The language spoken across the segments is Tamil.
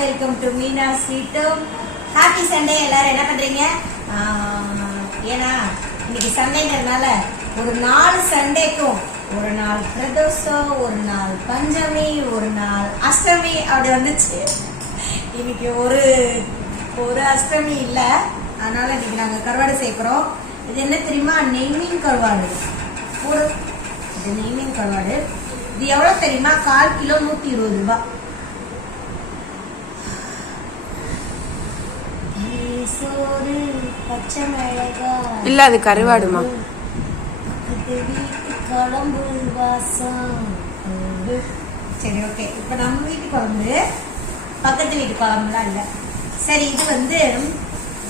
Welcome to Meena sweet home. Happy Sunday. எல்லாரும் என்ன பண்றீங்க? ஏன்னா இன்னைக்கு சண்டேங்கிறதுனால ஒரு 4 சண்டேக்கும் ஒரு நாள் பிரதோஷம், ஒரு நாள் பஞ்சமி, ஒரு நாள் அஷ்டமி அப்படி வந்துச்சு. இன்னைக்கு ஒரு அஷ்டமி இல்லை, அதனால இன்னைக்கு நாங்கள் கருவாடு சேர்க்கிறோம். இது என்ன தெரியுமா? நெய்மீன் கருவாடு. இது நெய்மீன் கருவாடு. இது எவ்வளோ தெரியுமா? 1/4 கிலோ 120 ரூபாய். இல்ல அது கருவாடுமா? குழம்பு வாசம். சரி, ஓகே. இப்ப நம்ம வீட்டு குழம்பு, பக்கத்து வீட்டு குழம்புலாம் இல்ல. சரி, இது வந்து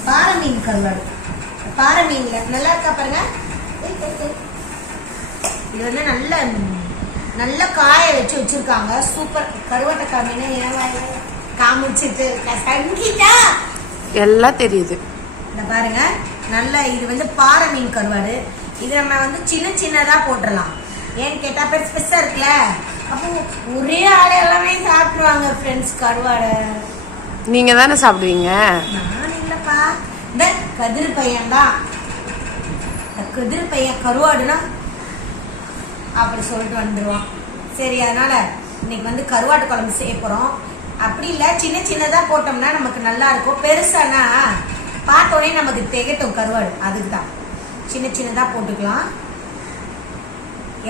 பாறை மீன் கருவாடு. பாறை மீன்ல நல்லா இருக்கா பாருங்க. இது வந்து நல்ல காய வச்சு வச்சிருக்காங்க. சூப்பர். கருவாட்டை காமினா ஏன் காமிச்சிட்டு சங்கீதா எல்லாம் தெரியுது. இந்த பாருங்க, நல்ல இது வந்து பாறை மீன் கருவாடு. இது நம்ம வந்து சின்னதா போட்டுடலாம். ஏன்னு கேட்டா பெருசா இருக்குல்ல, அப்போ ஒரே ஆளு எல்லாமே சாப்பிடுவாங்க ஃப்ரெண்ட்ஸ் கருவாடை. நீங்க தானே சாப்பிடுவீங்க? நான் இல்லப்பா, இந்த கதிர் பையன் தான். கதிர் பையன் கருவாடுனா அப்படி சொல்லிட்டு வந்துடுவான். சரி, அதனால இன்னைக்கு வந்து கருவாடு குழம்பு செய்ய போறோம். அப்படி இல்லை, சின்னதா போட்டோம்னா நமக்கு நல்லா இருக்கும். பெருசானா பார்த்தோடனே நமக்கு திகட்டும் கருவாடு. அதுக்கு தான் சின்னதா போட்டுக்கலாம்.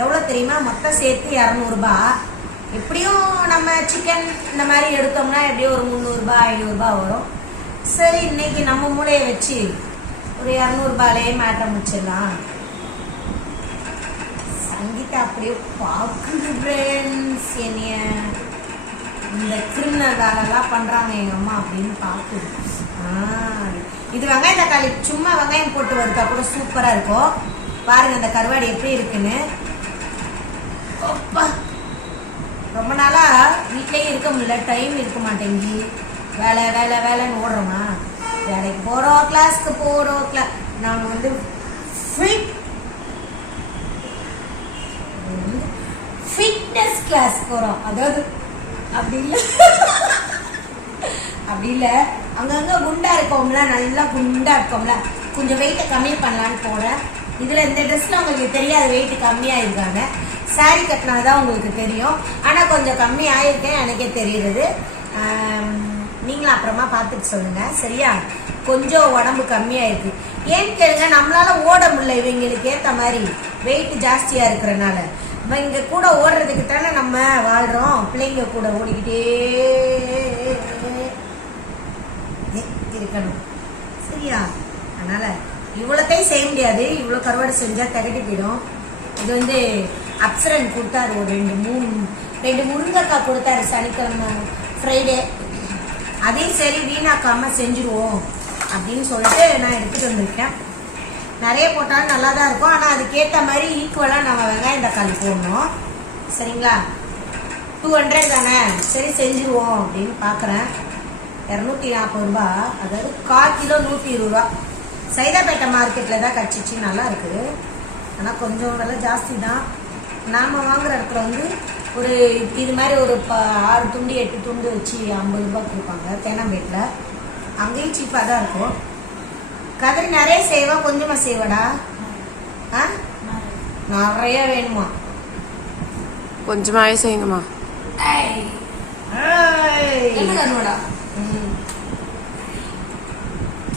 எவ்வளோ தெரியுமா? மொத்தம் சேர்த்து 200 ரூபாய். எப்படியும் நம்ம சிக்கன் இந்த மாதிரி எடுத்தோம்னா எப்படியும் ஒரு 300 ரூபாய் 500 ரூபாய் வரும். சரி, இன்னைக்கு நம்ம மூளையை வச்சு ஒரு 200 ரூபாயிலே மாட்ட முடிச்சிடலாம். சங்கீதா அப்படியே பார்க்குது ஃப்ரெண்ட்ஸ், என்னைய இந்த கிரிமினல் வேலைலாம் பண்றாங்க எங்க அம்மா அப்படின்னு பாக்குது. இது வெங்காயம் தக்காளி சும்மா வெங்காயம் போட்டு வறுத்தா கூட சூப்பரா இருக்கும். பாருங்க இந்த கருவாடு எப்படி இருக்குன்னு. ரொம்ப நாளா வீட்லயே இருக்க முடியல, டைம் இருக்க மாட்டேங்கி. வேலைன்னு ஓடுறோமா, வேலைக்கு போறோம், கிளாஸ்க்கு போறோம். நாங்க வந்து ஃபிட்னஸ் கிளாஸ் போறோம். அதாவது அப்படி இல்ல அங்கங்க குண்டா இருக்கோம்ல, நல்லா குண்டா இருக்கோம்ல, கொஞ்சம் வெயிட்டை கம்மி பண்ணலான்னு போறேன். இதுல இந்த ட்ரெஸ்ல உங்களுக்கு தெரியாது வெயிட் கம்மியா இருக்காங்க. சாரி கட்டினாதான் உங்களுக்கு தெரியும். ஆனா கொஞ்சம் கம்மி ஆயிருக்கேன், எனக்கே தெரியுது. நீங்களும் அப்புறமா பார்த்துட்டு சொல்லுங்க, சரியா? கொஞ்சம் உடம்பு கம்மியாயிருக்கு. ஏன்னு கேளுங்க, நம்மளால ஓட முடியல. இவங்களுக்கு ஏத்த மாதிரி வெயிட் ஜாஸ்தியா இருக்கிறனால இங்க கூட ஓடுறதுக்கு தானே நம்ம வாழ்றோம். பிள்ளைங்க கூட ஓடிக்கிட்டே இருக்கணும், சரியா? அதனால இவ்வளோத்தையும் செய்ய முடியாது. இவ்வளோ கருவாடு செஞ்சா திகட்டி போயிடும். இது வந்து அப்சரன் கொடுத்தாரு ஒரு 2 முருங்கைக்காய் கொடுத்தாரு சனிக்கிழமை ஃப்ரைடே. அதையும் சரி வீணாக்காம செஞ்சுருவோம் அப்படின்னு சொல்லிட்டு நான் எடுத்துட்டு வந்திருக்கேன். நிறைய போட்டாலும் நல்லா தான் இருக்கும். ஆனால் அதுக்கேற்ற மாதிரி ஈக்குவலாக நம்ம வெங்காயம் தக்காளி போடணும், சரிங்களா? 200 தானே, சரி செஞ்சுருவோம் அப்படின்னு பார்க்குறேன். 240 ரூபாய், அதாவது 1/4 கிலோ 120 ரூபா. சைதாப்பேட்டை மார்க்கெட்டில் தான் கட்சிச்சு, நல்லா இருக்குது. ஆனால் கொஞ்சம் விலை ஜாஸ்தி தான். நாம் வாங்குற இடத்துல வந்து ஒரு இது மாதிரி ஒரு 6 துண்டு 8 துண்டு வச்சு 50 ரூபாய் கொடுப்பாங்க தேனாம்பேட்டில். அங்கேயும் சீப்பாக தான் இருக்கும். கதிரி நிறைய செய்வா, கொஞ்சமா செய்வடா? நிறைய வேணுமா? கொஞ்சமாவே செய்யுங்கம்மா.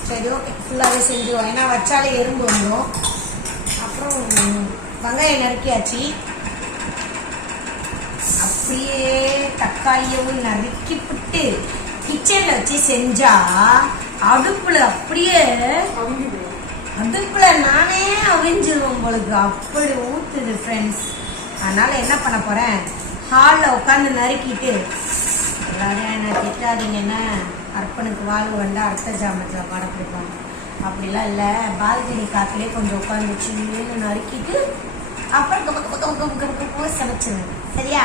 சரி, ஓகே, ஃபுல்லாவே செஞ்சுருவோம். ஏன்னா வச்சாலே எறும்பு வந்துடும். அப்புறம் வெங்காயம் நறுக்கியாச்சு. அப்படியே தக்காளியவும் நறுக்கி விட்டு கிச்சன்ல வச்சு செஞ்சா அடுப்புல அப்படியே நானே அவிஞ்சிருவோம் உங்களுக்கு. அப்படி ஊத்துது ஃப்ரெண்ட்ஸ். அதனால என்ன பண்ண போறேன், ஹாலில் உட்காந்து நறுக்கிட்டு, எல்லாரும் என்ன திட்டாதீங்கன்னா அர்ப்பனுக்கு வாழ்வு வந்தா அடுத்த ஜாமத்தில் பாட பிடிப்பாங்க. அப்படிலாம் இல்லை, பால்கனி காத்துலேயே கொஞ்சம் உட்காந்து சின்ன நறுக்கிட்டு அப்புறம் போய் சமைச்சிருவேன், சரியா?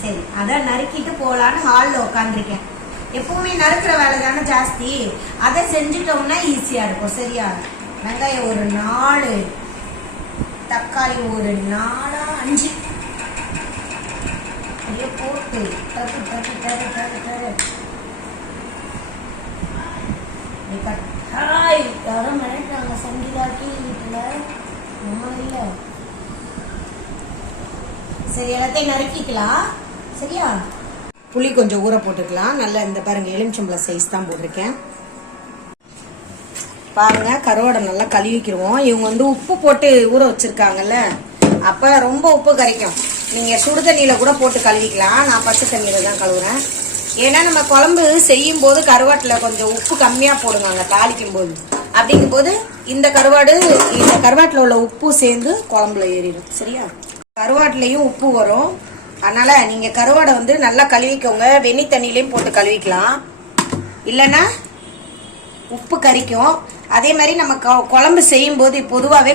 சரி, அதான் நறுக்கிட்டு போகலான்னு ஹாலில் உட்காந்துருக்கேன். எப்பவுமே நறுக்கிற வேலை தானே ஜாஸ்தி, அதை செஞ்சுட்டோம்னா ஈஸியா இருக்கும், சரியா? வெங்காயம் ஒரு 4, தக்காளி ஒரு 4 5 போட்டு ஹாய் யாரும் மிரட்டுறாங்க சங்கீதாக்கி வீட்டுல நம்ம இல்ல. சரி எல்லாத்தையும் நறுக்கிக்கலாம் சரியா. புளி கொஞ்சம் ஊற போட்டுக்கலாம். நல்லா இந்த பாருங்க எலுமிச்சம்பழம் சைஸ் தான் போட்டிருக்கேன். பாருங்க கருவாடை நல்லா கழுவிக்கிடுவோம். இவங்க வந்து உப்பு போட்டு ஊற வச்சிருக்காங்கல்ல, அப்ப ரொம்ப உப்பு கரைக்கும். நீங்க சுடு தண்ணியில கூட போட்டு கழுவிக்கலாம். நான் பச்சை தண்ணியில தான் கழுவுறேன். ஏன்னா நம்ம குழம்பு செய்யும் போது கருவாட்டுல கொஞ்சம் உப்பு கம்மியா போடுவாங்க தாளிக்கும் போது. அப்படிங்கும் போது இந்த கருவாட்டுல உள்ள உப்பு சேர்ந்து குழம்புல ஏறிடும் சரியா. கருவாட்டுலயும் உப்பு வரும். அதனால நீங்க கருவாடை வந்து நல்லா கழுவிக்கோங்க. வெந்நி தண்ணியிலையும் போட்டு கழுவிக்கலாம், இல்லைன்னா உப்பு கரிக்கும். அதே மாதிரி நம்ம குழம்பு செய்யும் போது பொதுவாகவே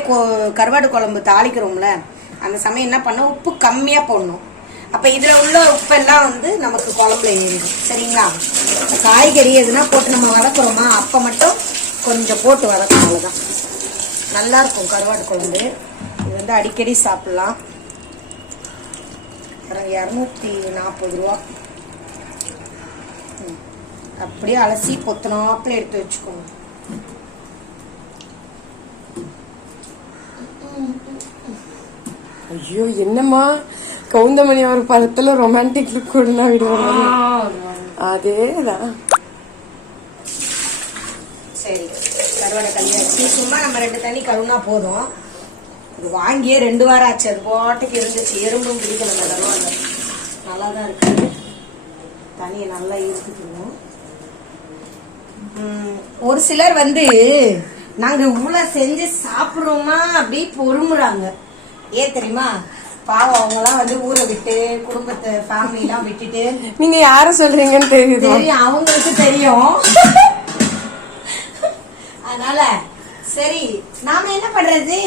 கருவாடு குழம்பு தாளிக்கிறோம்ல, அந்த சமயம் என்ன பண்ண உப்பு கம்மியா போடணும். அப்ப இதுல உள்ள உப்பெல்லாம் வந்து நமக்கு குழம்புல ஏறிடும் சரிங்களா. காய்கறி எதுனா போட்டு நம்ம வதக்குறோமா அப்ப மட்டும் கொஞ்சம் போட்டு வதக்கணும், அவ்வளவுதான். நல்லா இருக்கும் கருவாடு குழம்பு. இது வந்து அடிக்கடி சாப்பிடலாம். 240 ரூபா. அப்படியே அலசி பொத்தனாப்புல எடுத்து வச்சுக்கோங்க. ஐயோ என்னம்மா கவுந்தமணி ஒரு படத்துல ரொமான்டிக் லுக் கொடுனா விடுவாங்க. அதேதான். சரி கருவாடை கழுவியாச்சு. சும்மா நம்ம 2 தண்ணி கழுவுனா போதும். இது வாங்கியே 2 வாரம் ஆச்சு. அது பாட்டுக்கு இருந்துச்சு. எறும்பும் பிடிக்கல. கருவாடை நல்லா தான் இருக்கு. தண்ணியை நல்லா இழுத்துக்கணும். ஒரு சிலர் வந்து நாங்க இவ்வளவு செஞ்சு சாப்பிடுறோமா அப்படி பொறுமுறாங்க. ஏன் தெரியுமா, பாவம் அவங்க எல்லாம் வந்து ஊரை விட்டு குடும்பத்தை ஃபேமிலி எல்லாம் விட்டுட்டு. நீங்க யார சொல்றீங்கன்னு தெரியும், அவங்களுக்கு தெரியும். அதனால சரி நாம என்ன பண்றது,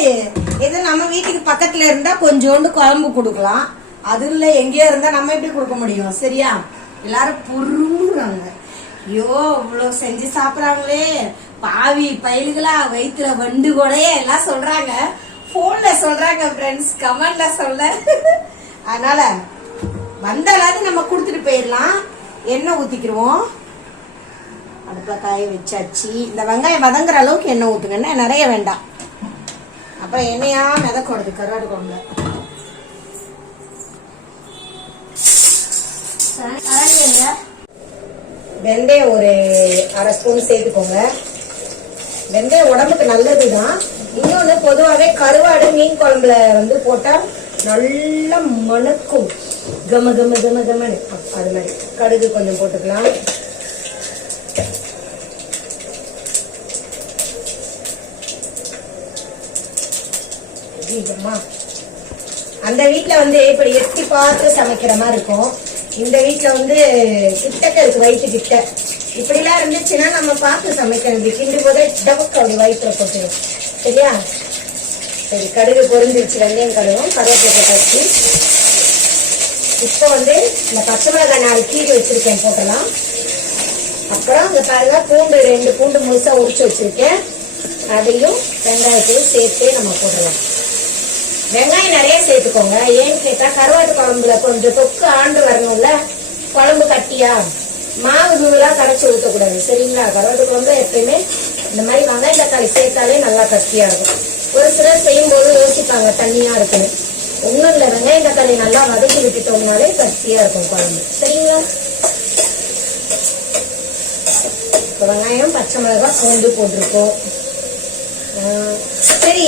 ஏதோ நம்ம வீட்டுக்கு பக்கத்துல இருந்தா கொஞ்சோண்டு குழம்பு கொடுக்கலாம். அது இல்ல எங்கேயோ இருந்தா நம்ம எப்படி கொடுக்க முடியும் சரியா. எல்லாரும் பொறுமுறாங்க. ஐயோ இவ்வளவு செஞ்சு சாப்பிடறாங்களே பாவி பயலுகளா, வயிற்றுல வண்டு கூட எல்லாம் சொல்றாங்க. போன்ல சொல்றாங்க ஃப்ரெண்ட்ஸ், கமெண்ட்ல சொல்ல. அதனால வந்தாலாவது நம்ம கொடுத்துட்டு போயிடலாம். எண்ணெய் ஊத்திக்கிடுவோம். அடுப்புல காய வச்சாச்சு. இந்த வெங்காயம் வதங்குற அளவுக்கு எண்ணெய் ஊத்துங்க, நிறைய வேண்டாம். அப்புறம் எண்ணெயா மிதக்கூடாது கருவாடு குழம்புல. வெந்தயம் ஒரு 1/2 ஸ்பூன் சேர்த்துக்கோங்க. வெந்தயம் உடம்புக்கு நல்லதுதான். இன்னொன்னு பொதுவாகவே கருவாடு மீன் குழம்புல வந்து போட்டா நல்லா மணக்கும், கம கம கம கமனு. அது மாதிரி கடுகு கொஞ்சம் போட்டுக்கலாம். அந்த வீட்டுல வந்து இப்படி எட்டி பார்த்து சமைக்கிற மாதிரி இருக்கும். இந்த வீட்டுல வந்து கிட்டக்க இருக்கு, வயிற்று கிட்ட. இப்படி எல்லாம் இருந்துச்சுன்னா நம்ம பார்த்து சமைக்கணும். கிண்டி போதே டபக்கு அப்படி வயிற்றுல போட்டுரும் சரியா. சரி கடுகு பொரிஞ்சிருச்சு. வெந்தயம் கடுகும் கருவேப்பிலை போட்டாச்சு. இப்போ வந்து இந்த பச்சை மிளகாய் 4 கீரி வச்சிருக்கேன், போட்டலாம். அப்புறம் இந்த பாருங்க பூண்டு 2 பூண்டு முழுசா உரிச்சு வச்சிருக்கேன். அதையும் வெங்காயத்தையும் சேர்த்து நம்ம போடலாம். வெங்காயம் நிறைய சேர்த்துக்கோங்க. ஏன்னு கேட்டா கருவாட்டு குழம்புல கொஞ்சம் தொக்கு ஆண்டு வரணும்ல. குழம்பு கட்டியா மாவு தூளா கரைச்சி ஊற்றக்கூடாது சரிங்களா. கருவாட்டு குழம்பு எப்பயுமே இந்த மாதிரி வெங்காயம் தக்காளி சேர்த்தாலே நல்லா கட்டியா இருக்கும். ஒரு சிலர் செய்யும் போது யோசிப்பாங்க தண்ணியா இருக்குன்னு. ஒண்ணும் இல்ல, வெங்காயம் தக்காளி நல்லா வதக்கி விட்டுட்டோம்னாலே கட்டியா இருக்கும் குழம்பு சரிங்களா. வெங்காயம் பச்சை மிளகாய் பூண்டு போட்டிருக்கோம். சரி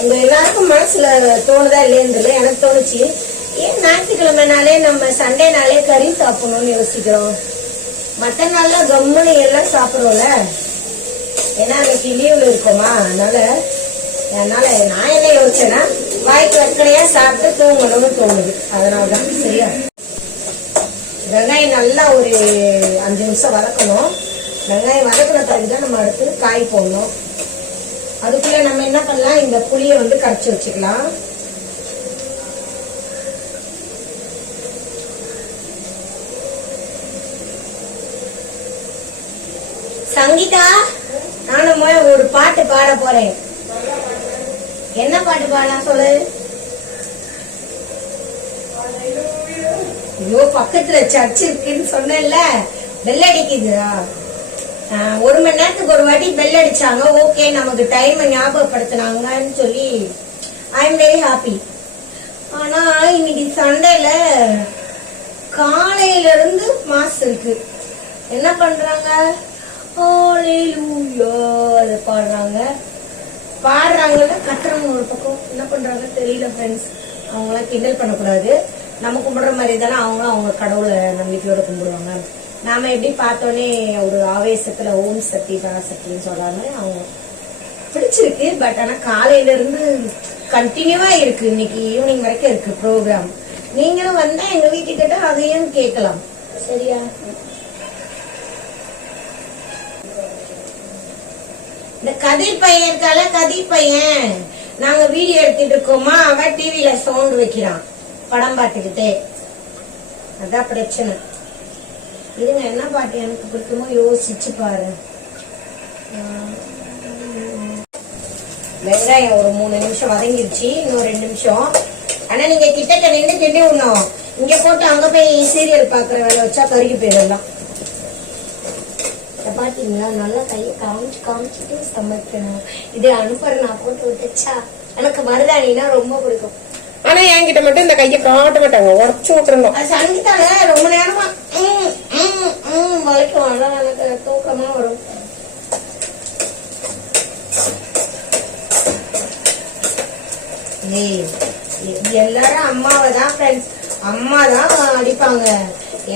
உங்க எல்லாருக்கும் மனசுல தோணுதா இல்லைன்னு எனக்கு தோணுச்சு. ஏன் ஞாயிற்றுக்கிழமைனாலே நம்ம சண்டேனாலே கறி சாப்பிடணும்னு யோசிக்கிறோம். மற்ற நாள்ல கம்முனு எல்லாம் சாப்பிடுறோம்ல. ஏன்னா அன்னைக்கு லீவ்ல இருக்கோமா. அதனால நான் என்ன யோசிச்சேன்னா வாய்க்கு வக்கடையா சாப்பிட்டு தூங்கணும்னு தோணுது. அதனாலதான் சரியா. வெங்காயம் நல்லா ஒரு 5 நிமிஷம் வதக்கணும். வெங்காயம் வதக்கின பிறகுதான் நம்ம அடுத்து காய் போடணும். அதுக்குள்ள நம்ம என்ன பண்ணலாம், இந்த புளியை வந்து கரைச்சி வச்சுக்கலாம். சங்கீதா நானும் ஒரு பாட்டு பாட போறேன். என்ன பாட்டு பாடலாம் சொல்லு. ஐயோ பக்கத்துல சர்ச் இருக்குன்னு சொன்னேன்ல, பெல் அடிக்குதா. 1 மணி நேரத்துக்கு ஒரு வாட்டி பெல் அடிச்சாங்க. ஓகே, நமக்கு டைம் ஞாபகப்படுத்தினாங்கன்னு சொல்லி ஐ எம் வெரி ஹாப்பி. ஆனா இன்னைக்கு சண்டேல காலையில இருந்து மாஸ் இருக்கு. என்ன பண்றாங்க? ஹalleluya அத பாடுறாங்கல்ல, கத்துறவங்க ஒரு பக்கம். என்ன பண்றாங்க தெரியல ஃப்ரெண்ட்ஸ். அவங்களாம் கிண்டல் பண்ணக்கூடாது. நம்ம கும்பிடுற மாதிரி தானே அவங்களும் அவங்க கடவுளை நம்பிக்கையோட கும்பிடுவாங்க. நாம எப்படி பார்த்தோன்னே ஒரு ஆவேசத்துல ஓம் சக்தி பராசக்தின்னு சொல்றாங்க. அவங்க பிடிச்சிருக்கு. பட் ஆனா காலையில இருந்து கண்டினியூவா இருக்கு. இன்னைக்கு ஈவினிங் வரைக்கும் இருக்கு ப்ரோக்ராம். நீங்களும் வந்தா எங்க வீட்டுக்கிட்ட அதையும் கேட்கலாம். சரியா? இந்த கதிர் பையன் இருக்கால, கதிர் பையன், நாங்க வீடியோ எடுத்துட்டு இருக்கோமா, அவன் டிவில சவுண்ட் வைக்கிறான் படம் பார்த்துக்கிட்டே. அதான் பிரச்சனை. இதுங்க என்ன பாட்டு எனக்கு பிடிக்குமோ யோசிச்சு பாரு. வெங்காயம் ஒரு 3 நிமிஷம் வதங்கிருச்சு. இன்னும் 2 நிமிஷம். ஆனா நீங்க கிட்டக்க நின்று கிண்டி விடணும். இங்க போட்டு அங்க போய் சீரியல் பாக்குற வேலை வச்சா கருகி போயிடலாம். பாத்தீங்களா? நல்லா கையை காமிச்சுட்டு சமைக்கணும். இது அனுப்புற நான் போட்டு விட்டுச்சா. எனக்கு மருதாணினா ரொம்ப பிடிக்கும். ஆனா என்கிட்ட மட்டும் இந்த கையை காட்ட மாட்டாங்க, உடச்சு விட்டுறணும். சங்கீதால ரொம்ப நேரமா வளைக்கும். அதான் எனக்கு தூக்கமா வரும். எல்லாரும் அம்மாவை தான் ஃப்ரெண்ட்ஸ், அம்மா தான் அடிப்பாங்க.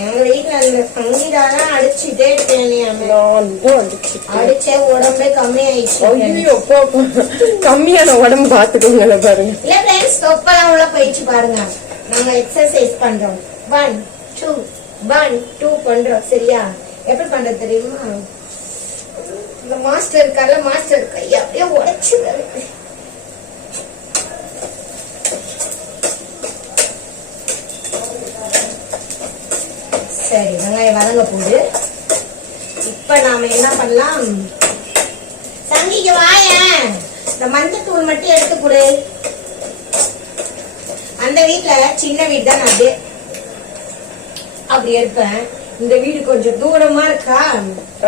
எங்க வீட்டுல அந்த சங்கீதாதான் அடிச்சுட்டே அடிச்சே உடம்பே கம்மியாயிடுச்சு. கம்மியான உடம்பு பாத்துக்கோங்க பாருங்க. இல்ல ஃப்ரெண்ட்ஸ், தொப்பெல்லாம் உள்ள போயிடுச்சு பாருங்க. நாங்க எக்ஸசைஸ் பண்றோம். 1 2 1 2 பண்றோம். சரியா? எப்படி பண்றது தெரியுமா? இந்த மாஸ்டர் இருக்கார்ல, மாஸ்டர் கையை அப்படியே உடைச்சு. சரி, வெங்காயம் வதங்க போகுது. இப்ப நாம என்ன பண்ணலாம்? சங்கிக்கு வாயேன், இந்த மஞ்சத்தூள் மட்டும் எடுத்து கொடு. அந்த வீட்டுல சின்ன வீடு தான், நான் அப்படி எடுப்பேன். இந்த வீடு கொஞ்சம் தூரமா இருக்கா.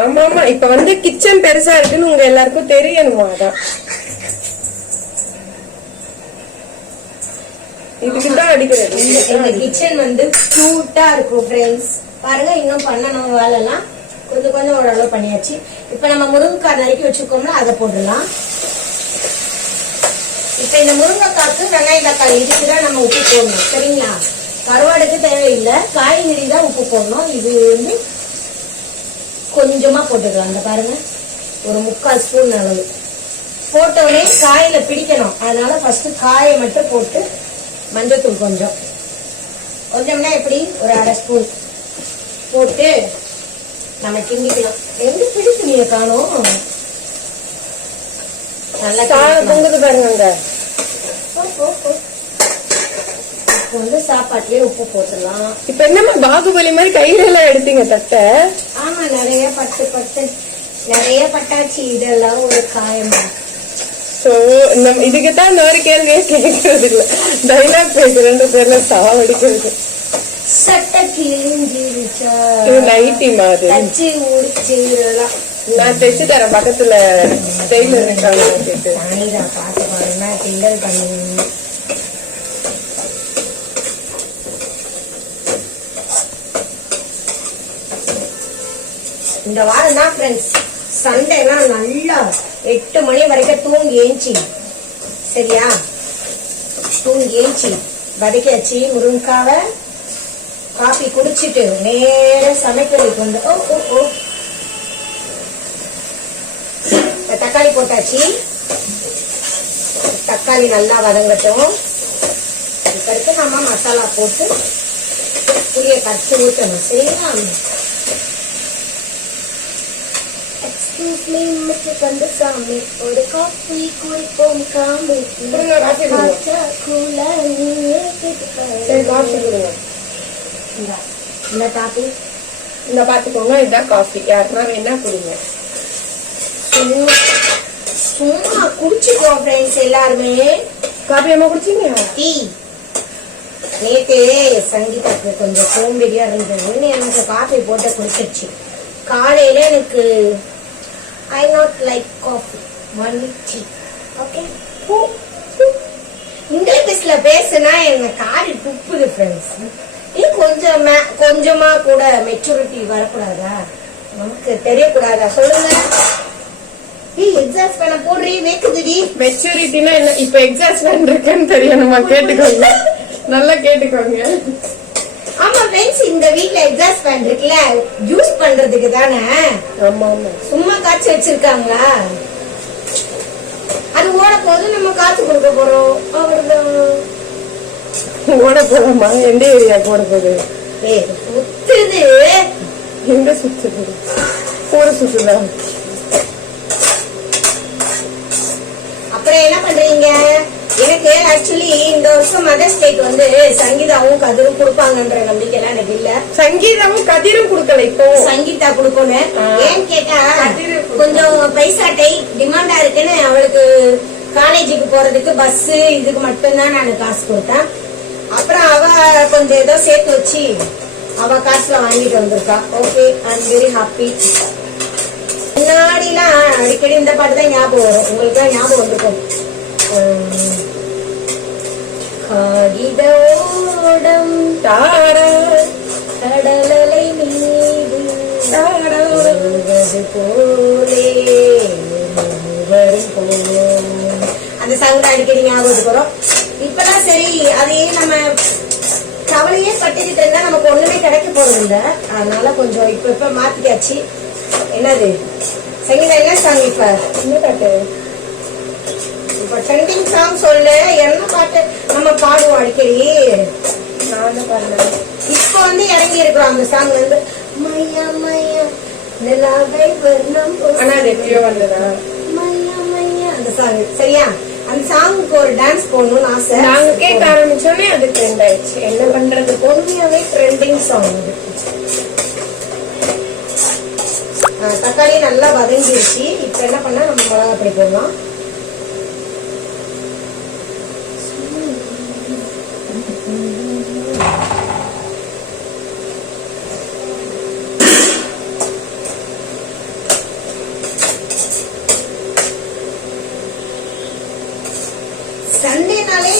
ஆமா ஆமா, இப்ப கிச்சன் பெருசா இருக்குன்னு உங்க எல்லாருக்கும் தெரியணுமா? அதான் இதுக்குதான் அடிக்கிறது. இந்த கிச்சன் கியூட்டா இருக்கும் ஃப்ரெண்ட்ஸ். பாருங்க, இன்னும் பண்ணணும் வேலைலாம். கொஞ்சம் ஓரளவு பண்ணியாச்சு. இப்ப நம்ம முருங்கைக்காய் நறுக்கி வச்சிருக்கோம்ல, அதை போடலாம். இப்ப இந்த முருங்கைக்காய்க்கு வெங்காயம் தக்காளி இதுக்குதான் நம்ம உப்பு போடணும். சரிங்களா? கருவாடுக்கு தேவையில்லை, காய்கறி தான் உப்பு போடணும். இது கொஞ்சமா போட்டுக்கலாம். அந்த பாருங்க, ஒரு 3/4 ஸ்பூன் அளவு போட்டோடனே காயில பிடிக்கணும். அதனால ஃபர்ஸ்ட் காயை மட்டும் போட்டு மஞ்சத்தூள் கொஞ்சம்னா எப்படி ஒரு 1/2 ஸ்பூன் போட்டு நம்ம கிண்டிக்கலாம். எங்க பிடிச்சு நீங்க காணும். நல்லா பொங்குது பாருங்க. இப்ப சாப்பாட்டுலயே உப்பு போட்டுடலாம். இப்ப என்னமா பாகுபலி மாதிரி கையில எல்லாம் எடுத்தீங்க தட்டை? ஆமா, நிறைய பட்டாச்சு. இதெல்லாம் ஒரு காயமா. இதுக்குதான் இன்னொரு கேள்வியே கேட்கறது இல்ல, டைலாக் பேசுறேன்ற பேர்ல சாவடிக்கிறது. சட்டை கிழிஞ்சிருச்சா? நைட்டி மாதிரி தச்சு முடிச்சு நான் தைச்சு தரேன். பக்கத்துல டெய்லர் இருக்காங்க, பாத்து பாருங்க. கிண்டல் பண்ணி இந்த வாரம் தான் ஃப்ரெண்ட்ஸ் சண்டேனா நல்லா 8 மணி வரைக்கும் தூங்கி ஏஞ்சி. சரியா? தூங்கி ஏஞ்சி வதக்கியாச்சு முருங்காவை. காஃபி குடிச்சிட்டு நேர சமைக்கிறதுக்கு தக்காளி போட்டாச்சு. தக்காளி நல்லா வதங்கட்டும். இதுக்கு நம்ம மசாலா போட்டு புளிய கரைச்சி ஊற்றணும். சரிங்களா? கந்தசாமி ஒரு காஃபி குடிப்போம் காமி. இந்த காஃபி இந்த பாத்துக்கோங்க. இதான் காஃபி. யாருன்னா வேணா குடிங்க. சும்மா குடிச்சுக்கோ ஃப்ரெண்ட்ஸ் எல்லாருமே. காஃபி அம்மா குடிச்சீங்க? டீ நேற்று சங்கீதாக்கு கொஞ்சம் சோம்பேறியா இருந்ததுன்னு எனக்கு காஃபி போட்டு குடிச்சிருச்சு. காலையில எனக்கு I not like coffee, only tea. Okay, இங்கிலீஷ்ல பேசுனா என்ன காரி துப்புது ஃப்ரெண்ட்ஸ். நீ கொஞ்சமா கூட மெச்சூரிட்டி வரக்கூடாதா? நமக்கு தெரியக்கூடாதா? சொல்லுங்க. எக்ஸாஸ்ட் பண்ண போடுறீ வேக்குதுடி. மெச்சூரிட்டினா என்ன? இப்ப எக்ஸாஸ்ட் பண்றேன்னு தெரியணுமா? கேட்டுக்கோங்க, நல்லா கேட்டுக்கோங்க. ஆமா ஃப்ரெண்ட்ஸ், இந்த வீட்ல எக்ஸாஸ்ட் ஃபேன் இருக்குல்ல, யூஸ் பண்றதுக்கு தானே. ஆமா ஆமா, சும்மா காய்ச்சி வச்சிருக்காங்களா? அது ஓட போது நம்ம காத்து கொடுக்க போறோம், அவ்வளவுதான். ஓட போலாமா? எந்த ஏரியாவுக்கு ஓட போகுது? சுத்துது. எங்க சுத்துது? கூட சுத்துதா? அப்புறம் என்ன பண்றீங்க? எனக்கு ஆக்சுவலி இந்த வருஷம் மதர்ஸ் டேக்கு வந்து சங்கீதாவும் கதிரும் கொடுப்பாங்கன்ற நம்பிக்கைலாம் எனக்கு இல்ல. சங்கீதாவும் கதிரும் கொடுக்கல, இப்போ சங்கீதா கொடுக்கணும். ஏன்னு கேட்டா கொஞ்சம் பைசா டை டிமாண்டா இருக்குன்னு அவளுக்கு காலேஜுக்கு போறதுக்கு பஸ் இதுக்கு மட்டும்தான் நான் காசு கொடுத்தேன். அப்புறம் அவ கொஞ்சம் ஏதோ சேர்த்து வச்சு அவ காசுல வாங்கிட்டு வந்திருக்கா. Okay, I am very happy. முன்னாடிலாம் அடிக்கடி இந்த பாட்டு தான் ஞாபகம் வரும். உங்களுக்கு தான் ஞாபகம் வந்திருக்கும். காகிதோடம் கடலலை மீது போலே அந்த சாங் அடிக்கடி ஞாபகத்துக்கு வரும். இப்பதான் சரி, அதையே நம்ம கவலையே பட்டுக்கிட்டு இருந்தா நமக்கு ஒண்ணுமே கிடைக்க போறது இல்ல. அதனால கொஞ்சம் இப்ப மாத்திக்காச்சு. என்னது சங்கீதா, என்ன சாங் இப்ப? என்ன பாட்டு இப்ப ட்ரெண்டிங் சாங் சொல்லு? என்ன பாட்டு நம்ம பாடுவோம் அடிக்கடி? நான் பாடுறேன். இப்ப வந்து இறங்கி இருக்கிறோம் அந்த சாங் வந்து மையா மையா நிலாவை வர்ணம். ஆனா அது எப்பயோ வந்ததா? மையா மையா அந்த சாங். சரியா? அந்த சாங்குக்கு ஒரு டான்ஸ் போடணும்னு ஆசை. நாங்க கேட்க ஆரம்பிச்சோடனே அது ட்ரெண்ட் ஆயிடுச்சு. என்ன பண்றது, உண்மையாவே ட்ரெண்டிங் சாங் அது. தக்காளி நல்லா வதங்கிருச்சு. இப்ப என்ன பண்ணா நம்ம மிளகா பொடி போடலாம். சண்டேனாலே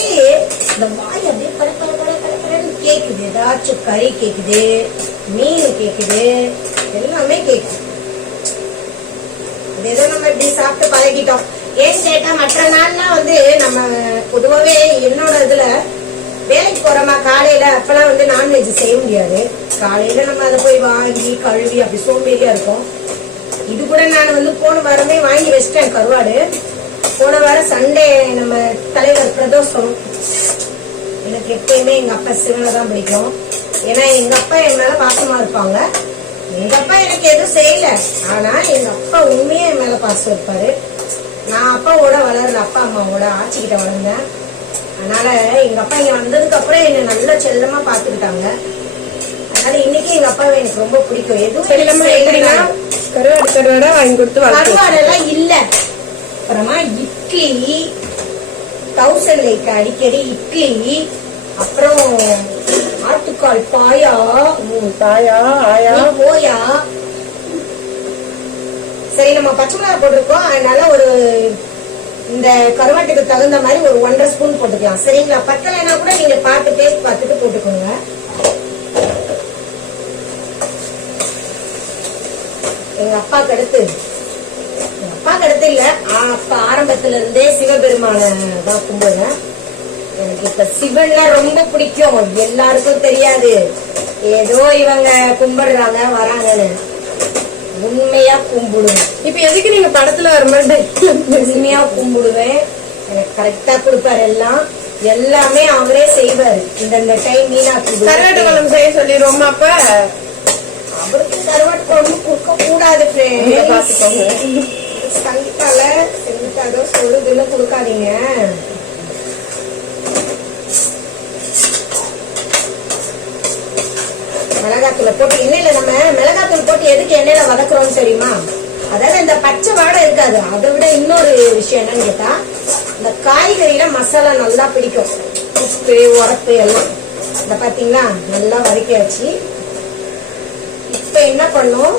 இந்த வாய் அப்படியே பட பட பட படன்னு கேக்குது. ஏதாச்சும் கறி கேக்குது, மீன் கேக்குது, எல்லாமே கேக்குது. ஏதோ நம்ம இப்படி சாப்பிட்டு பழகிட்டோம். ஏன்னு கேட்டா மற்ற நாள்லாம் வந்து நம்ம பொதுவாவே என்னோட இதுல வேலைக்கு போறோமா காலையில, அப்பெல்லாம் வந்து நான்வெஜ் செய்ய முடியாது. காலையில நம்ம அதை போய் வாங்கி கழுவி அப்படி சோம்பேறியா இருக்கும். இது கூட நான் வந்து போன வாரமே வாங்கி வச்சிட்டேன் கருவாடு. போன வாரம் சண்டே நம்ம தலைவர் பிரதோஷம். எனக்கு எப்பயுமே எங்க அப்பா சிவனை தான் பிடிக்கும். ஏன்னா எங்க அப்பா என் மேல பாசமா இருப்பாங்க. எங்க அப்பா எனக்கு எதுவும் செய்யல, ஆனா எங்க அப்பா உண்மையா என் மேல பாசம் இருப்பாரு. நான் அப்பாவோட வளரல, அப்பா அம்மாவோட ஆட்சிக்கிட்ட வளர்ந்தேன். அதனால எங்க அப்பா இங்க வந்ததுக்கு அப்புறம் என்ன நல்லா செல்லமா பாத்துக்கிட்டாங்க. அதனால இன்னைக்கு எங்க அப்பாவை எனக்கு ரொம்ப பிடிக்கும். எதுவும் கருவாடு வாங்கி கொடுத்து கருவாடெல்லாம் இல்ல. அப்புறமா இட்லி 1000 அடிக்கடி இட்லி, அப்புறம் ஆட்டுக்கால் பாயா ஆயா போயா. சரி, நம்ம பச்சை மிளகாய் போட்டிருக்கோம். அதனால ஒரு இந்த கருவாட்டுக்கு தகுந்த மாதிரி ஒரு 1.5 ஸ்பூன் போட்டுக்கலாம். சரிங்களா? பத்தலைன்னா கூட நீங்க பார்த்து டேஸ்ட் பார்த்துட்டு போட்டுக்கோங்க. எங்க அப்பாக்கு அடுத்து இல்ல, அப்ப ஆரம்பத்துல இருந்தே சிவபெருமான தான் கும்பிடுவேன். எனக்கு இப்ப சிவன்லாம் ரொம்ப பிடிக்கும். எல்லாருக்கும் தெரியாது, ஏதோ இவங்க கும்பிடுறாங்க வராங்கன்னு. உண்மையா கும்பிடுவேன். இப்ப எதுக்கு நீங்க படத்துல வர மாதிரி உண்மையா கும்பிடுவேன். எனக்கு கரெக்டா கொடுப்பாரு. எல்லாமே அவரே செய்வாரு. இந்த டைம் மீனாட்சி கருவாட்டு குழம்பு செய்ய சொல்லிடுவோம். அப்ப அவருக்கு கருவாட்டு குழம்பு கொடுக்க கூடாது. சங்கீதால செஞ்சுட்டாதோ சொல்லுதுன்னு கொடுக்காதீங்க. மிளகாத்தூளை போட்டு எண்ணெயில நம்ம மிளகாத்தூள் போட்டு எதுக்கு எண்ணெயில வதக்குறோம்னு தெரியுமா? அதாவது இந்த பச்சை வாடை இருக்காது. அதை விட இன்னொரு விஷயம் என்னன்னு கேட்டா, இந்த காய்கறியில மசாலா நல்லா பிடிக்கும். உப்பு உரப்பு எல்லாம் இந்த பாத்தீங்களா நல்லா வதக்கியாச்சு. இப்ப என்ன பண்ணும்,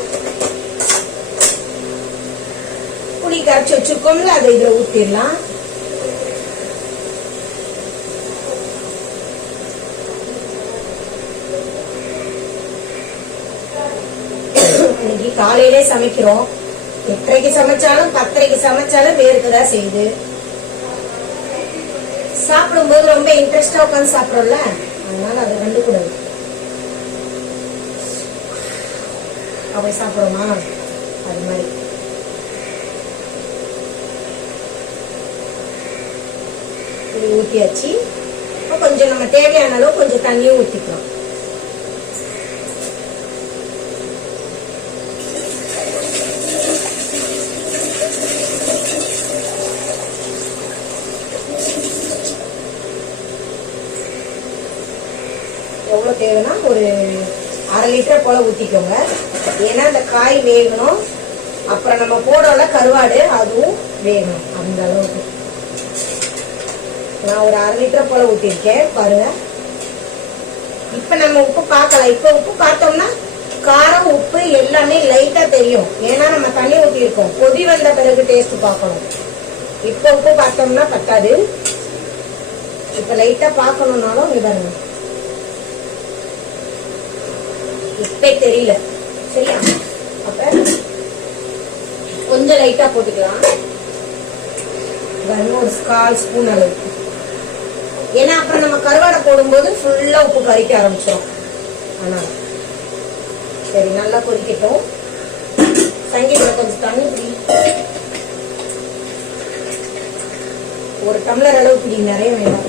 புளி கரைச்சி வச்சிருக்கோம்ல அதை இதுல ஊத்திடலாம். இன்னைக்கு காலையிலே சமைக்கிறோம். 8:30க்கு சமைச்சாலும் 10:30க்கு சமைச்சாலும் வேர்க்குதான் செய்யுது. சாப்பிடும்போது ரொம்ப இன்ட்ரெஸ்டா உட்காந்து சாப்பிடுறோம்ல, அதனால அது ரெண்டு கூடாது. அப்படி சாப்பிடுறோமா அது மாதிரி. இப்படி ஊத்தியாச்சு. கொஞ்சம் நம்ம தேவையான அளவு கொஞ்சம் தண்ணியும் ஊத்திக்கலாம். எவ்வளவு தேவைன்னா ஒரு 1/2 லிட்டர் போல ஊத்திக்கோங்க. ஏன்னா இந்த காய் வேகணும், அப்புறம் நம்ம போடல கருவாடு அதுவும் வேகணும். அந்த அளவுக்கு நான் ஒரு 1/2 லிட்டர் போல ஊத்திருக்கேன் பாருங்க. இப்ப நம்ம உப்பு பார்க்கலாம். இப்ப உப்பு பார்த்தோம்னா காரம் உப்பு எல்லாமே லைட்டா தெரியும். ஏன்னா நம்ம தண்ணி ஊத்திருக்கோம். கொதி வந்த பிறகு டேஸ்ட் பார்க்கணும். இப்ப உப்பு பார்த்தோம்னா பத்தாது. இப்ப லைட்டா பார்க்கணும்னாலும் இங்க பாருங்க, இப்பே தெரியல. சரியா? அப்ப கொஞ்சம் லைட்டா போட்டுக்கலாம். ஒரு 1/4 ஸ்பூன் அளவுக்கு. ஏன்னா அப்புறம் நம்ம கருவாடை போடும்போது ஃபுல்லா உப்பு கறிக்க ஆரம்பிச்சிடும். ஆனா சரி, நல்லா கொதிக்கட்டும். சங்கீதத்துல கொஞ்சம் தண்ணி பிடி, 1 டம்ளர் அளவு பிடி, நிறைய வேண்டாம்.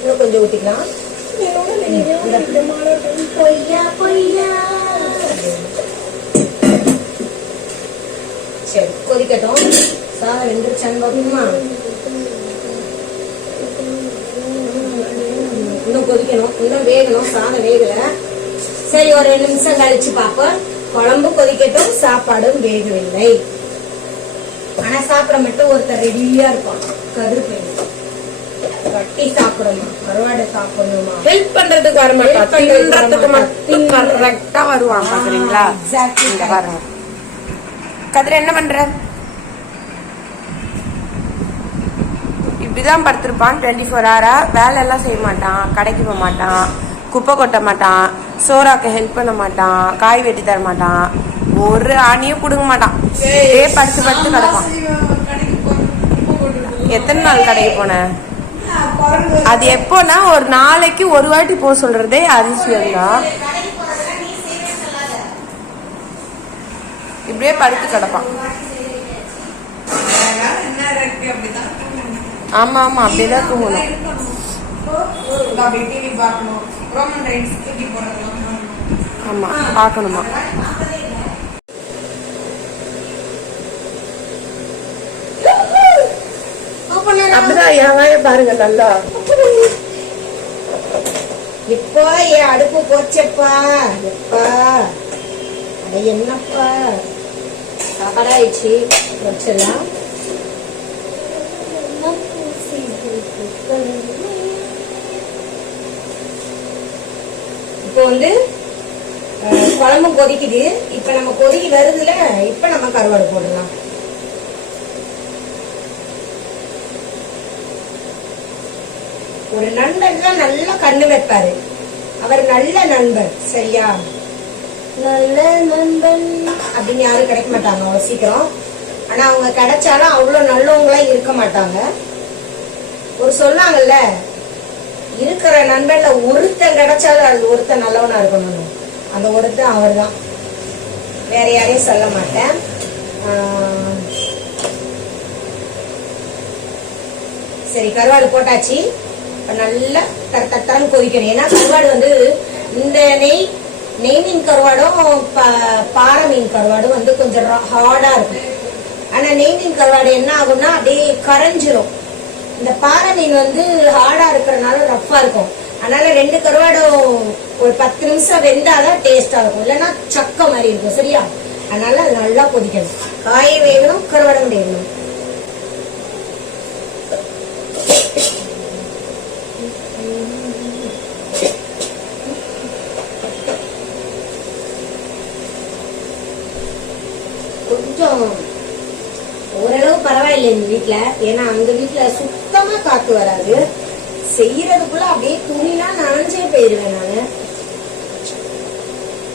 இன்னும் கொஞ்சம் ஊத்திக்கலாம். சரி, கொதிக்கட்டும். சாதம் வெந்துருச்சான்னு பாக்கணுமா? இன்னும் கொதிக்கணும், இன்னும் வேகணும். சாதம் வேகல. சரி, ஒரு 2 நிமிஷம் கழிச்சு பாப்போம். குழம்பு கொதிக்கட்டும், சாப்பாடும் வேகவில்லை. ஆனா சாப்பிட மட்டும் ஒருத்தர் ரெடியா இருப்பான். கதிர் பையன் கட்டி சாப்பிடணும், கருவாடை சாப்பிடணுமா, ஹெல்ப் பண்றதுக்கு வர மாட்டான், தின்றதுக்கு மட்டும் கரெக்டா வருவான். பாக்குறீங்களா? இங்க பாருங்க, கதிர் என்ன பண்ற? இப்படிதான் படுத்திருப்பான் 24 hour. வேலை எல்லாம் செய்ய மாட்டான், கடைக்கு போக மாட்டான், குப்பை கொட்ட மாட்டான், சோறாக்க ஹெல்ப் பண்ண மாட்டான், காய் வெட்டி தர மாட்டான், ஒரு ஆணியும் புடுங்க மாட்டான். படுத்து படுத்து கிடப்பான். எத்தனை நாள் கடைக்கு போன? அது எப்போனா ஒரு நாளைக்கு ஒரு வாட்டி போக சொல்றதே அதிசயம் தான். இப்படியே படுத்து கிடப்பான். ஆமா ஆமா, அப்படியேதான் தூங்கணும். ஆமா, பாக்கணுமா? அப்படிதான் என் வாய பாருங்க நல்லா. இப்போ என் அடுப்பு போச்சப்பா. எப்பா அது என்னப்பா சாப்பாடாயிடுச்சு, வச்சிடலாம். இப்போ வந்து குழம்பு கொதிக்குது. இப்ப நம்ம கொதிக்கி வருதுல, இப்ப நம்ம கருவாடு போடலாம். ஒரு நண்பன் தான் நல்லா கண்ணு வைப்பாரு. அவர் நல்ல நண்பர். சரியா? நல்ல நண்பன் அப்படின்னு யாரும் கிடைக்க மாட்டாங்க அவ்வளவு சீக்கிரம். ஆனா அவங்க கிடைச்சாலும் அவ்வளவு நல்லவங்களா இருக்க மாட்டாங்க. ஒரு சொன்னாங்கல்ல, இருக்கிற நண்பன்ல ஒருத்தன் கிடைச்சாலும் அது ஒருத்தன் நல்லவனா இருக்கணும். அந்த ஒருத்தன் அவர் தான், வேற யாரையும் சொல்ல மாட்டேன். சரி, கருவாடு போட்டாச்சு. நல்லா தரன்னு கொதிக்கணும். ஏன்னா கருவாடு வந்து இந்த நெய் மீன் கருவாடும் பாறை மீன் கருவாடும் வந்து கொஞ்சம் ஹார்டா இருக்கும். ஆனா நெய் மீன் கருவாடு என்ன ஆகும்னா அப்படியே கரைஞ்சிரும். இந்த பாறை மீன் வந்து ஹார்டா இருக்கிறதுனால ரஃபா இருக்கும். அதனால 2 கருவாடும் ஒரு 10 நிமிஷம் வெந்தாதான் டேஸ்டா இருக்கும், இல்லைன்னா சக்க மாதிரி இருக்கும். சரியா? அதனால அது நல்லா கொதிக்கணும். காய வேகணும், கருவாடும் வேகணும். இல்லை எங்க வீட்டுல. ஏன்னா அந்த வீட்டுல சுத்தமா காத்து வராது. செய்யறதுக்குள்ள அப்படியே துணிலாம் நனைஞ்சே போயிருவேன் நானு.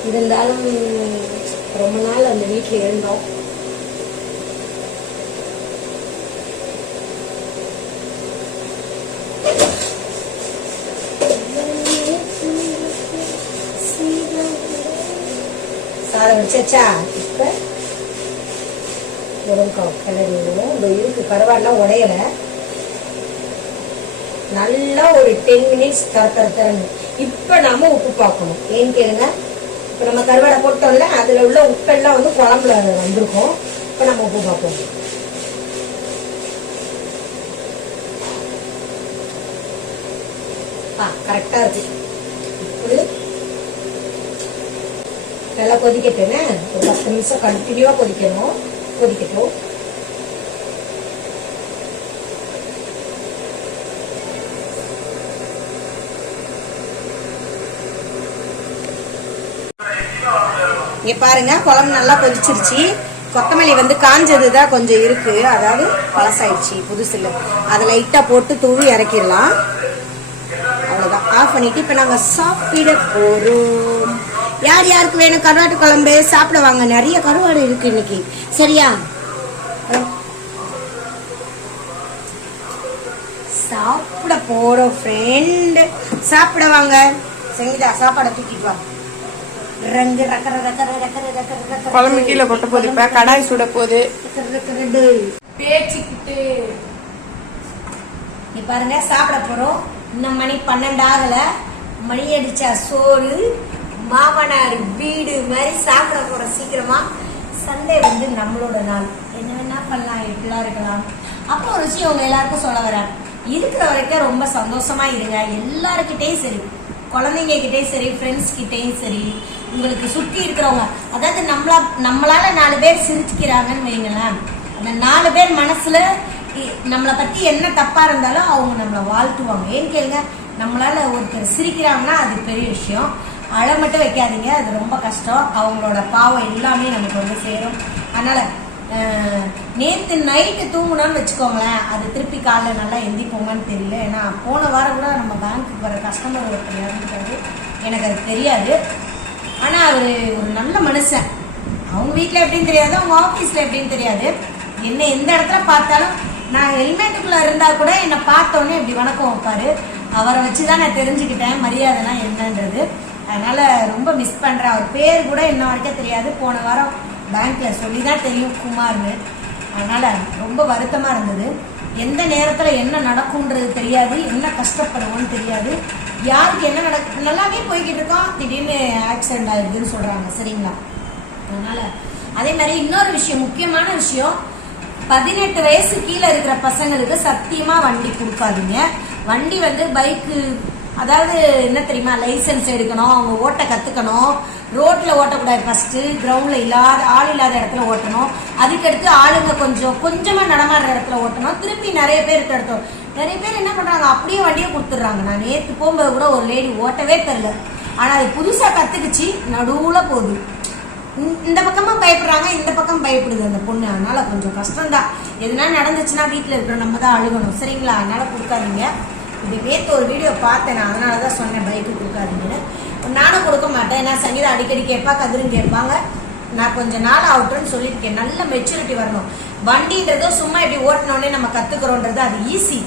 இருந்தாலும் ரொம்ப நாள் அந்த வீட்டுல இருந்தோம். சாதம் வச்சாச்சா? இப்ப முருங்கைக்காய் கிளறிடுவோம். இந்த இருக்கு கருவாடெல்லாம் உடையல. நல்லா ஒரு 10 மினிட்ஸ் தரணும். இப்ப நாம உப்பு பார்க்கணும். ஏன்னு கேளுங்க, இப்ப நம்ம கருவாடை போட்டோம்ல, அதுல உள்ள உப்பெல்லாம் வந்து குழம்புல வந்திருக்கும். இப்ப நம்ம உப்பு பார்ப்போம். கரெக்டா இருக்கு. இப்படி நல்லா கொதிக்கட்டுங்க. ஒரு 10 நிமிஷம் கண்டினியூவா கொதிக்கட்டும். இங்க பாருங்க, குழம்பு நல்லா கொதிச்சிருச்சு. கொத்தமல்லி வந்து காஞ்சதுதான் கொஞ்சம் இருக்கு, அதாவது பழசாயிடுச்சு, புதுசுல. அதை லைட்டா போட்டு தூவி இறக்கிடலாம். அவ்வளவுதான். ஆஃப் பண்ணிட்டு இப்ப நாங்க சாப்பிட போறோம். யார் யாருக்கு வேணும் கருவாட்டு குழம்பு சாப்பிட வாங்க. நிறைய கருவாடு இருக்கு இன்னைக்கு. சரியா? சாப்பிட போறோம் ஃப்ரெண்ட். சாப்பிட வாங்க. சங்கீதா சாப்பாடை தூக்கிட்டு வா. குழம்பு கீழே கொட்ட போகுது. இப்ப கடாய் சுட போகுது. பேச்சுக்கிட்டு நீ பாருங்க சாப்பிட போறோம். இன்னும் மணி 12 ஆகல. மணி அடிச்சா சோறு மாமனார் வீடு மாதிரி சாப்பிட போற சீக்கிரமா. சண்டே வந்து நம்மளோட நாள். என்ன வேணா பண்ணலாம், எப்படிலாம் இருக்கலாம். அப்புறம் ஒரு விஷயம் உங்க எல்லாருக்கும் சொல்ல வரேன். இருக்கிற வரைக்கும் ரொம்ப சந்தோஷமா இருங்க. எல்லாருக்கிட்டையும் சரி, குழந்தைங்க கிட்டையும் சரி, ஃப்ரெண்ட்ஸ் கிட்டையும் சரி, உங்களுக்கு சுத்தி இருக்கிறவங்க, அதாவது நம்மளால 4 பேர் சிரிச்சுக்கிறாங்கன்னு வைங்களேன். அந்த 4 பேர் மனசுல நம்மளை பத்தி என்ன தப்பா இருந்தாலும் அவங்க நம்மளை வாழ்த்துவாங்க. ஏன்னு கேளுங்க, நம்மளால ஒருத்தர் சிரிக்கிறாங்கன்னா அது பெரிய விஷயம். அழ மட்டும் வைக்காதீங்க, அது ரொம்ப கஷ்டம். அவங்களோட பாவம் எல்லாமே நமக்கு வந்து சேரும். அதனால நேற்று நைட்டு தூங்கணும்னு வச்சுக்கோங்களேன், அது திருப்பி காலைல நல்லா எந்திப்போங்கன்னு தெரியல. ஏன்னா போன வாரம் கூட நம்ம பேங்க்குக்கு வர கஸ்டமர் ஒருத்தர் இறந்துட்டாரு. எனக்கு அது தெரியாது. ஆனால் அவர் ஒரு நல்ல மனுஷன். அவங்க வீட்டில் எப்படின்னு தெரியாது, அவங்க ஆஃபீஸில் எப்படின்னு தெரியாது. என்ன எந்த இடத்துல பார்த்தாலும், நான் ஹெல்மெட்டுக்குள்ளே இருந்தால் கூட என்னை பார்த்தோன்னே இப்படி வணக்கம் வைப்பார். அவரை வச்சு தான் நான் தெரிஞ்சுக்கிட்டேன் மரியாதைலாம் என்னன்றது. அதனால ரொம்ப மிஸ் பண்ணுறேன். அவர் பேர் கூட இன்ன வரைக்கும் தெரியாது. போன வாரம் பேங்க்ல சொல்லி தான் தெரியும், குமார்னு. அதனால ரொம்ப வருத்தமா இருந்தது. எந்த நேரத்துல என்ன நடக்கும்ன்றது தெரியாது, என்ன கஷ்டப்படுவோம்னு தெரியாது, யாருக்கு என்ன நடக்கு. நல்லாவே போய்கிட்டு இருக்கோம், திடீர்னு ஆக்சிடென்ட் ஆயிடுதுன்னு சொல்றாங்க. சரிங்களா? அதனால அதே மாதிரி இன்னொரு விஷயம், முக்கியமான விஷயம், 18 வயசு கீழே இருக்கிற பசங்களுக்கு சத்தியமா வண்டி கொடுக்காதீங்க. வண்டி வந்து பைக்கு, அதாவது என்ன தெரியுமா, லைசன்ஸ் எடுக்கணும், அவங்க ஓட்ட கத்துக்கணும். ரோட்ல ஓட்டக்கூடாது. ஃபர்ஸ்ட் கிரவுண்ட்ல ஆள் இல்லாத இடத்துல ஓட்டணும். அதுக்கடுத்து ஆளுங்க கொஞ்சமா நடமாடுற இடத்துல ஓட்டணும். திருப்பி நிறைய பேர் இருக்கிற இடத்துல. நிறைய பேர் என்ன பண்றாங்க, அப்படியே வண்டியை கொடுத்துடுறாங்க. நான் நேற்று போகும்போது கூட ஒரு லேடி ஓட்டவே தெரியல, ஆனா அது புதுசா கத்துக்குச்சு, நடுவுல போகுது. இந்த பக்கமும் பயப்படுறாங்க, இந்த பக்கம் பயப்படுது அந்த பொண்ணு. அதனால கொஞ்சம் கஷ்டம்தான். எதுனா நடந்துச்சுன்னா வீட்டுல இருக்கிற நம்ம தான் அழுகணும். சரிங்களா? அதனால கொடுக்காதீங்க. இது நேற்று ஒரு வீடியோ பார்த்தேன், நான் அதனாலதான் சொன்னேன் பைக்கு கொடுக்காதீங்கன்னு. நானும் கொடுக்க மாட்டேன். ஏன்னா சங்கீதா அடிக்கடி கேட்பா, கதிரும் கேட்பாங்க. நான் கொஞ்சம் நாள் ஆகட்டும்னு சொல்லியிருக்கேன். நல்ல மெச்சூரிட்டி வரணும். வண்டின்றதோ சும்மா இப்படி ஓட்டினோடனே நம்ம கத்துக்கிறோன்றது அது ஈஸி.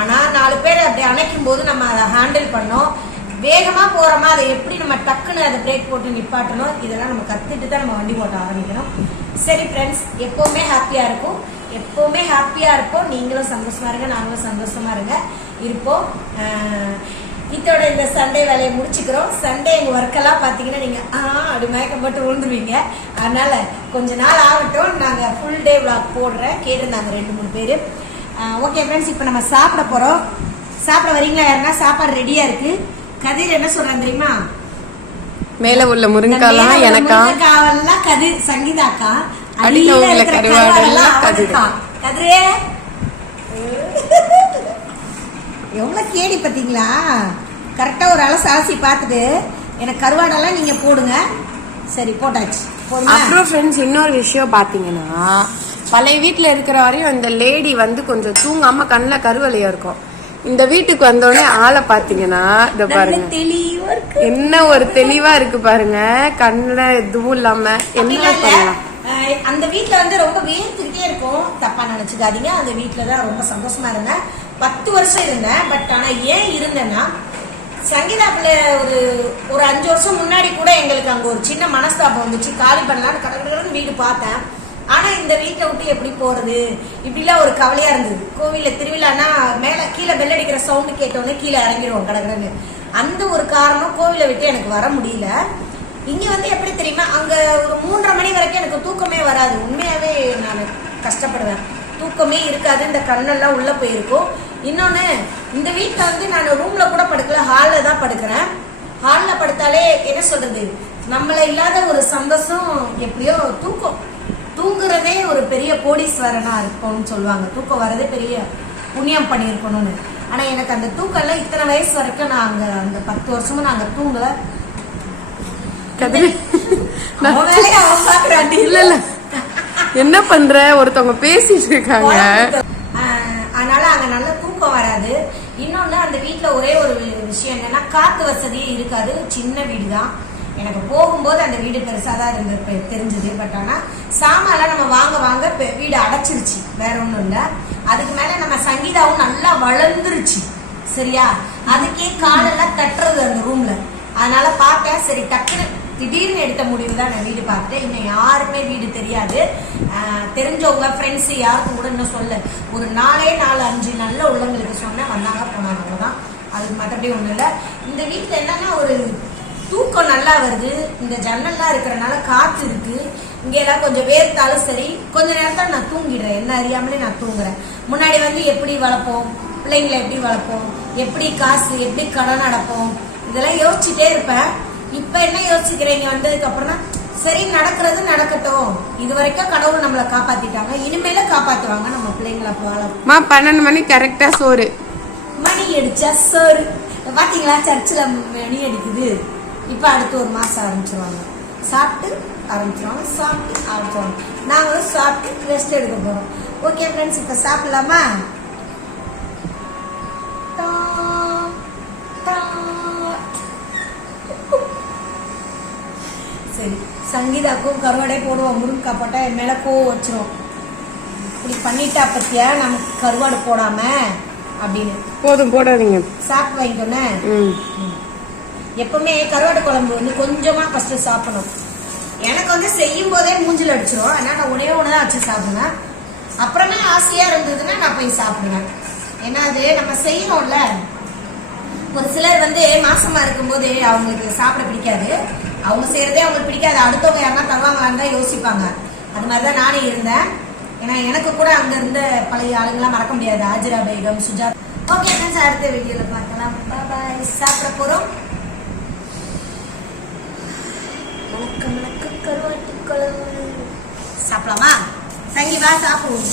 ஆனா 4 பேர் அப்படி அணைக்கும் போது நம்ம அதை ஹேண்டில் பண்ணோம். வேகமா போறோமா, அதை எப்படி நம்ம டக்குன்னு அதை பிரேக் போட்டு நிப்பாட்டணும், இதெல்லாம் நம்ம கத்துட்டு தான் நம்ம வண்டி ஓட்ட ஆரம்பிக்கணும். சரி ஃப்ரெண்ட்ஸ், எப்பவுமே ஹாப்பியா இருக்கும், எப்பவுமே ஹாப்பியா இருப்போம். நீங்களும் சந்தோஷமா இருங்க, நாங்களும் சந்தோஷமா இருப்போம். இதோட இந்த சண்டே வேலையை முடிச்சுக்கிறோம். சண்டே எங்க ஒர்க்கெல்லாம் பாத்தீங்கன்னா நீங்க அப்படி மயக்கம் போட்டு விழுந்துருவீங்க. அதனால கொஞ்ச நாள் ஆகட்டும், நாங்க ஃபுல் டே விளாக் போடுறேன். கேட்டிருந்தாங்க 2-3 பேரு. ஓகே ஃப்ரெண்ட்ஸ், இப்போ நம்ம சாப்பிட போறோம். சாப்பிட வரீங்களா? யாருன்னா சாப்பாடு ரெடியா இருக்கு. கதிர் என்ன சொல்றாங்க தெரியுமா? மேல உள்ள முருங்கைக்காலாம் எனக்கா, கதிர் சங்கீதாக்கா, அடியில உள்ள கருவாடெல்லாம் கதிரே எவ்வளவு கேடி பாத்தீங்களா? கரெக்டா ஒரு அலசி பார்த்துட்டு எனக்கு கருவாடெல்லாம் நீங்க போடுங்க. சரி, போட்டாச்சு. அப்புறம் ஃப்ரெண்ட்ஸ், இன்னொரு விஷயம் பாத்தீங்கன்னா, பழைய வீட்டுல இருக்கிற வரையும் இந்த லேடி வந்து கொஞ்சம் தூங்காம கண்ணுல கருவலையா இருக்கும். இந்த வீட்டுக்கு வந்தோடனே ஆளை பாத்தீங்கன்னா இத பாருங்க, தெளிவா இருக்கு. என்ன ஒரு தெளிவா இருக்கு பாருங்க, கண்ணுல எதுவும் இல்லாம என்ன பண்ணலாம். அந்த வீட்டுல வந்து ரொம்ப வேர்த்துக்கிட்டே இருக்கும், தப்பா நினைச்சுக்காதீங்க. அந்த வீட்டுலதான் ரொம்ப சந்தோஷமா இருந்தேன். 10 வருஷம் இருந்தேன். பட் ஆனா ஏன் இருந்தேன்னா, சங்கீதாப்புல ஒரு 5 வருஷம் முன்னாடி கூட எங்களுக்கு அங்க ஒரு சின்ன மனஸ்தாபம் வந்துச்சு. காலி பண்ணலான்னு கடற்கடன்னு வீடு பார்த்தேன். ஆனா இந்த வீட்டை விட்டு எப்படி போறது இப்படிலாம் ஒரு கவலையா இருந்தது. கோவில்ல திருவிழானா மேல கீழே பெல் அடிக்கிற சவுண்டு கேட்டோன்னே கீழே இறங்கிடுவோம் கடற்கடன்னு. அந்த ஒரு காரணம் கோவிலை விட்டு எனக்கு வர முடியல. இங்க வந்து எப்படி தெரியுமா, அங்க ஒரு 3:30 மணி வரைக்கும் எனக்கு தூக்கமே வராது. உண்மையாவே நான் கஷ்டப்படுவேன், தூக்கமே இருக்காது. இந்த கண்ணெல்லாம் உள்ள போயிருக்கும். இன்னொன்னு, இந்த வீட்டுல வந்து நான் ரூம்ல கூட படுக்கல, ஹால்ல தான் படுக்கிறேன். ஹால்ல படுத்தாலே என்ன சொல்றது, நம்மள இல்லாத ஒரு சந்தோஷம். எப்படியோ தூங்குறதே ஒரு பெரிய கோடீஸ்வரனா இருக்கும்னு சொல்லுவாங்க. தூக்கம் வரதே பெரிய புண்ணியம் பண்ணியிருக்கணும்னு. ஆனா எனக்கு அந்த தூக்கம் எல்லாம் இத்தனை வயசு வரைக்கும் நான் அங்க அந்த 10 வருஷமா நாங்க தூங்கல. இல்ல என்ன பண்ற, ஒருத்தவங்க பேசிட்டு இருக்காங்க. அதனால அங்க நல்ல தூக்கம் வராது. இன்னொன்னு, அந்த வீட்டுல ஒரே ஒரு விஷயம் என்னன்னா, காத்து வசதியே இருக்காது. சின்ன வீடு தான். எனக்கு போகும்போது அந்த வீடு பெருசாதான் இருந்தது தெரிஞ்சது. பட் ஆனா சாமான்லாம் நம்ம வாங்க வீடு அடைச்சிருச்சு, வேற ஒண்ணும் இல்ல. அதுக்கு மேல நம்ம சங்கீதாவும் நல்லா வளர்ந்துருச்சு. சரியா, அதுக்கே காலெல்லாம் தட்டுறது அந்த ரூம்ல. அதனால பார்த்தேன், சரி டக்குன்னு திடீர்னு எடுத்த முடிவு தான் நான் வீடு பார்த்தேன். இன்னும் யாருமே வீடு தெரியாது. தெரிஞ்சவங்க ஃப்ரெண்ட்ஸ் யாருக்கும் கூட இன்னும் சொல்ல. ஒரு 4-5 நல்ல உள்ளங்களுக்கு சொன்னேன், வந்தாங்க போனாங்க, அவ்வளவுதான். அதுக்கு மற்றபடி ஒண்ணும் இல்லை. இந்த வீட்டுல என்னன்னா, ஒரு தூக்கம் நல்லா வருது. இந்த ஜன்னல்லாம் இருக்கிறனால காத்து இருக்கு. இங்க எல்லாம் கொஞ்சம் வேர்த்தாலும் சரி, கொஞ்ச நேரத்தில் நான் தூங்கிடுறேன். என்ன அறியாமலே நான் தூங்குறேன். முன்னாடி வந்து எப்படி வளர்ப்போம் பிள்ளைங்களை, எப்படி வளர்ப்போம், எப்படி காசு, எப்படி கடன் அடைப்போம், இதெல்லாம் யோசிச்சுட்டே இருப்பேன். இப்ப என்ன யோசிக்கிறீங்க வந்ததுக்கு அப்புறம் தான், சரி நடக்கிறது நடக்கட்டும். இது வரைக்கும் கடவுள் நம்மளை காப்பாத்திட்டாங்க, இனிமேல காப்பாத்துவாங்க நம்ம பிள்ளைங்களை. 12 மணி கரெக்டா சோறு. மணி அடிச்சா சோறு. பாத்தீங்களா, சர்ச்சில் மணி அடிக்குது. இப்ப அடுத்து ஒரு மாசம் ஆரம்பிச்சிருவாங்க. சாப்பிட்டு ஆரம்பிச்சிருவாங்க, சாப்பிட்டு ஆரம்பிச்சிருவாங்க. நாங்களும் சாப்பிட்டு ரெஸ்ட் எடுக்க போறோம். ஓகே ஃப்ரெண்ட்ஸ், இப்ப சாப்பிடலாமா? சரி, சங்கீதாக்கும் கருவாடை போடுவோம். முருங்கைக்காய் போட்டா என் மேல கோவம் வச்சிரும். இப்படி பண்ணிட்டா பத்தியா நமக்கு கருவாடு போடாம அப்படின்னு. போதும், போடாதீங்க, சாப்பிட்டு வாங்கிக்கோனே. எப்பவுமே கருவாடு குழம்பு வந்து கொஞ்சமா ஃபர்ஸ்ட் சாப்பிடணும். எனக்கு வந்து செய்யும் போதே மூஞ்சில் அடிச்சிடும். அதனால நான் ஒன்னே ஒண்ணுதான் வச்சு சாப்பிடுவேன். அப்புறமே ஆசையா இருந்ததுன்னா நான் போய் சாப்பிடுவேன். ஏன்னா அது நம்ம செய்யறோம்ல. ஒரு சிலர் வந்து மாசமா இருக்கும்போது அவங்களுக்கு சாப்பிட பிடிக்காது. அவங்க செய்யறதே அவங்களுக்கு பிடிக்காது. அடுத்தவங்க யாருன்னா தருவாங்களான்னு தான் யோசிப்பாங்க. அது மாதிரிதான் நானே இருந்தேன். ஏன்னா எனக்கு கூட அங்க இருந்த பழைய ஆளுங்கெல்லாம் மறக்க முடியாது. ஆஜிரா பேகம், சுஜா. ஓகே ஃப்ரெண்ட்ஸ், அடுத்த வீடியோல பார்க்கலாம். பாய். சாப்பிட போறோம். கருவாட்டு குழம்பு சாப்பிடலாமா? சங்கீதா சாப்பிடுவோம்.